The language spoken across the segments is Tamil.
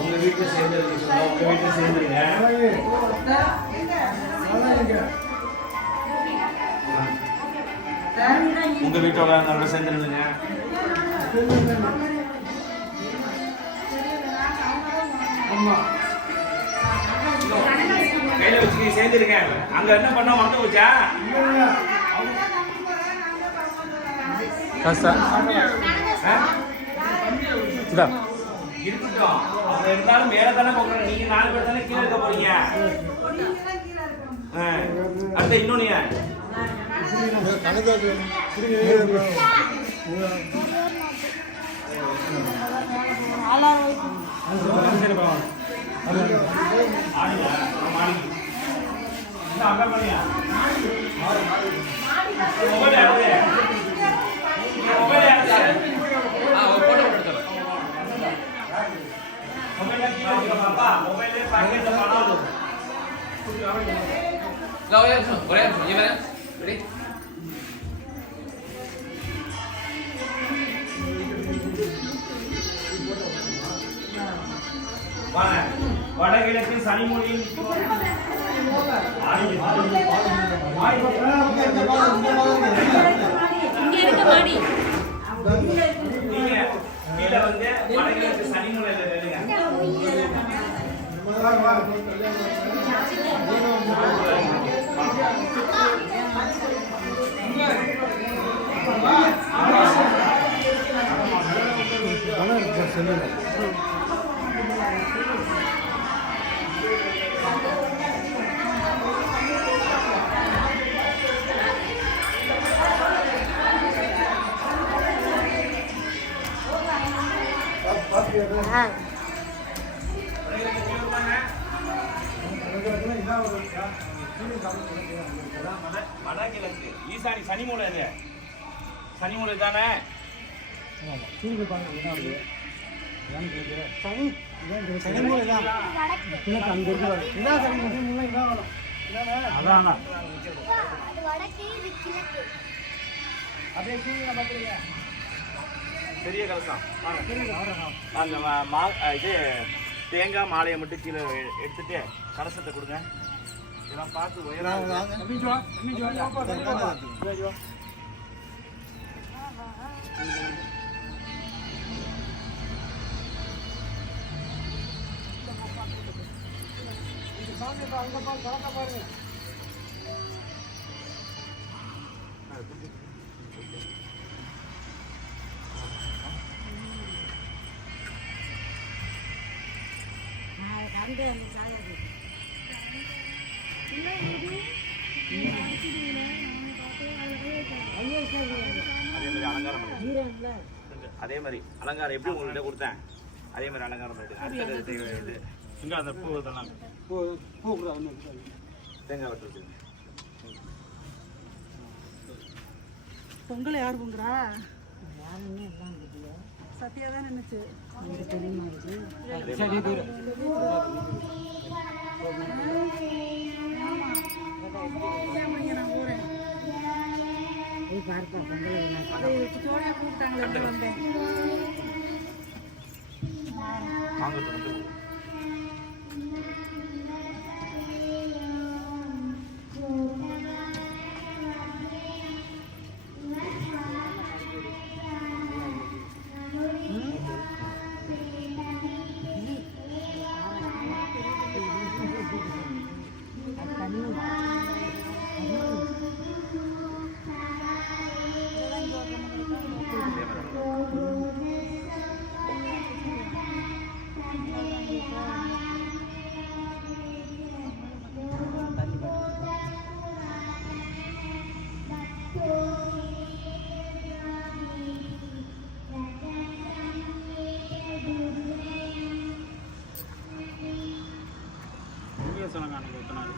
உங்க வீட்டுல சேர்ந்துருக்கு சொன்னா உங்க வீட்டுல சேர்ந்துருங்க. உங்க வீட்டோட நல்லா சேர்ந்துருங்க. கையில வச்சு சேர்ந்துருங்க. அங்க என்ன பண்ண மறந்து போச்சா? காசா இதா இருக்கட்டும். அவங்க இருந்தாலும் மேல தானே போகணும். நீங்க 4 பேர் தானே கீழே இருக்க போறீங்க. அடுத்த இன்னொன்னு வடகிழக்கு சனிமொழியில் நீங்க கீழே வந்து வடகிழக்கு சனிமொழியில வடகிழக்கு ஈசானி சனிமூலை இது சனிமூலை தானே பெரிய கலசம். இது தேங்காய் மாலையை மட்டும் கீழே எடுத்துட்டு கலசத்தை கொடுங்க. இதெல்லாம் பார்த்து அதே மாதிரி அலங்காரம் எப்படி உங்கள்கிட்ட கொடுத்தேன் அதே மாதிரி அலங்காரம் பண்ணிட்டு இங்க அந்த பூ தானே தேங்காய் வெட்டு பொங்கல் யார் பொங்குறா? சத்யா தான் நினைச்சு சோழ கூப்பிட்டாங்களே வந்தேன். சொன்னாங்க கொத்தனார்.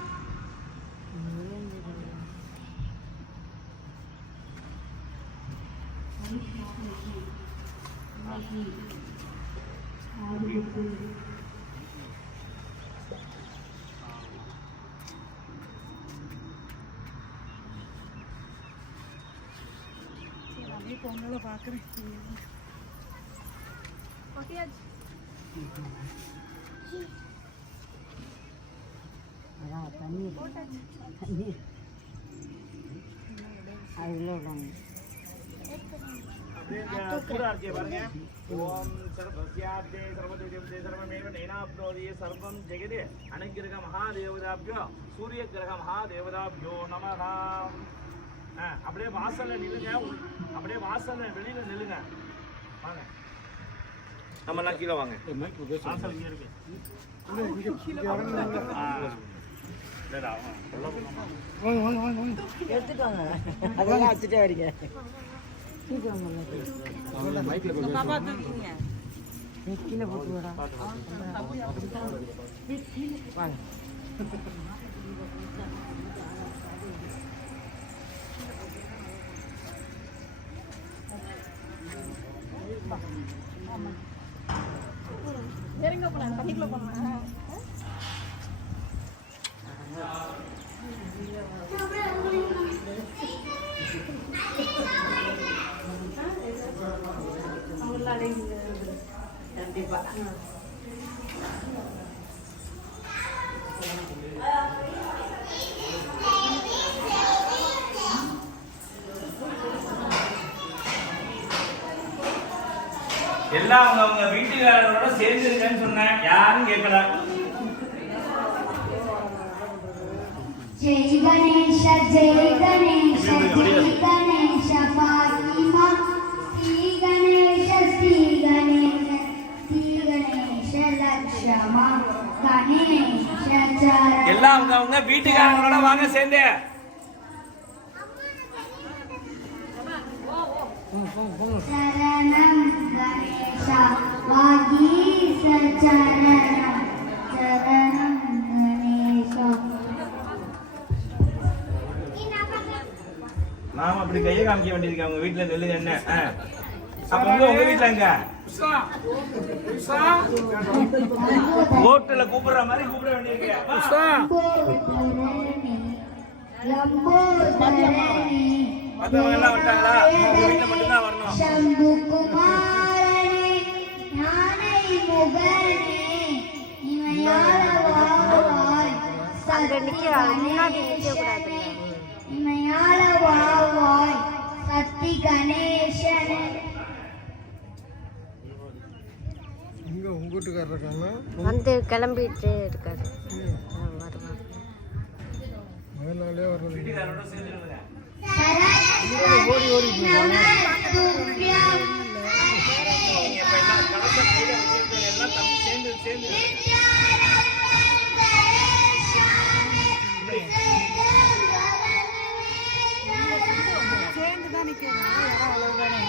அப்படியே பொங்கலை பார்க்குறேன். அதான் தண்ணீர் தண்ணீர் அதில் விடணும். பூரார்த்தியை பாருங்க. ஓம் சர்வஸ்யாப்தே சர்வதேவதே சர்வமேவ நைனாப்னோதி சர்வம் ஜெகதே அனுக்கிரக மகாதேவதாப்யோ சூரிய கிரக மகாதேவதாப்யோ நமஹ. அப்படியே வாசல்ல நில்லுங்க. அப்படியே வாசல்ல வெளியில நில்லுங்க. வாங்க. நம்ம எல்லாம் கீழே வாங்க. வாசல் இங்க இருக்கு. எடுத்துட்டு வாங்க. அதெல்லாம் வச்சுட்டே வரீங்க. கீழே போட்டு வரா வாங்க. கண்டிப்பா எல்லாம் அவங்க வீட்டுக்காரரோட சேர்ந்துருங்கன்னு சொன்னேன். யாரும் கேட்கல. जय गणेश पातिमा श्री गणेश लक्ष्मा गणेश चरण எல்லாம் அவங்க வீட்டுக்காரங்களோட வாங்க சேர்ந்து. शरणं गणेश वागीश चरणं शरणं गणेश. நாம அப்படி கையை காமிக்க வேண்டியிருக்கு. அவங்க வீட்டுல நெல்லு என்ன அப்ப உங்க வீட்டுல எங்க ஹோட்டல்ல கூப்பிடுற மாதிரி கூப்பிட வேண்டியிருக்கு. மத்தவங்க எல்லாம் வந்துட்டாங்களா? உங்க வீட்டுல மட்டும்தான் வரணும். शंभु कुमारने ஞானை முகனே இமையாளவாய் இமையாளவாய் சக்தி கணேசனே. இங்க உங்க வீட்டுக்காரர் இருக்காங்க. வந்து கிளம்பிட்டு இருக்காரு. அதனாலே வர்றது. வீட்டுக்காரோட சேர்ந்துருங்க. நீங்க இப்ப எல்லாம் கலச கையில வச்சிருக்கீங்க. எல்லாம் சேர்ந்து சேர்ந்து சேர்ந்து தான் நிற்கணும். இடம் அவ்வளவுதானே.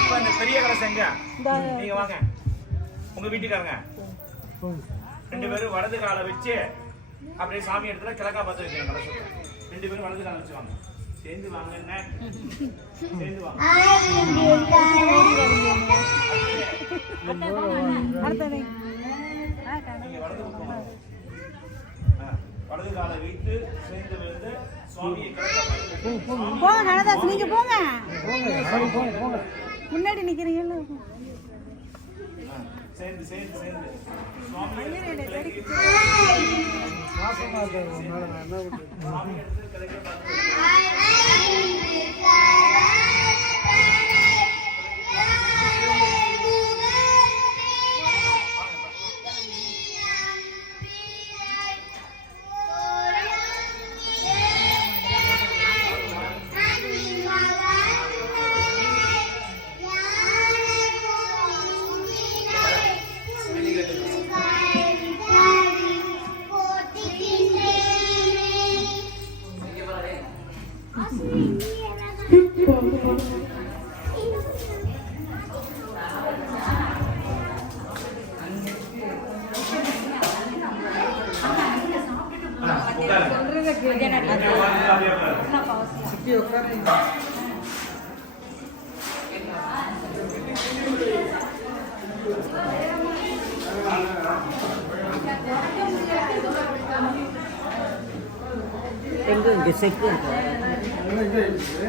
இப்ப இந்த பெரிய கலசம் எங்க? நீங்க வாங்க. உங்க வீட்டுக்காரங்க 2 பேரும் வலது காலை வச்சு அப்படியே சாமி இடத்துல கிழக்கா பார்த்து வைக்கணும். கலசத்தை 2 பேரும் வலது காலை வச்சு வாங்க. சேர்ந்து வாங்க. என்ன சேர்ந்து வாங்க. அடுத்தது நீங்க வலது பக்கம் வலது காலை வைத்து சேர்ந்து விழுந்து சுவாமியை கிழக்கா பார்த்து போங்க கணதாஸ், நீங்க போங்க. முன்னாடி நிக்கிறீங்கல்ல. சேர்ந்து சேர்ந்து சேர்ந்து சுவாமி வாசமா இருக்காரு. மேல நான் என்ன விட்டு சுவாமி எடுத்து கிழக்கா பார்த்து Asli சிக்கி உட்காரு எங்க இங்க செக்கு இருக்கு. எங்க இருக்குது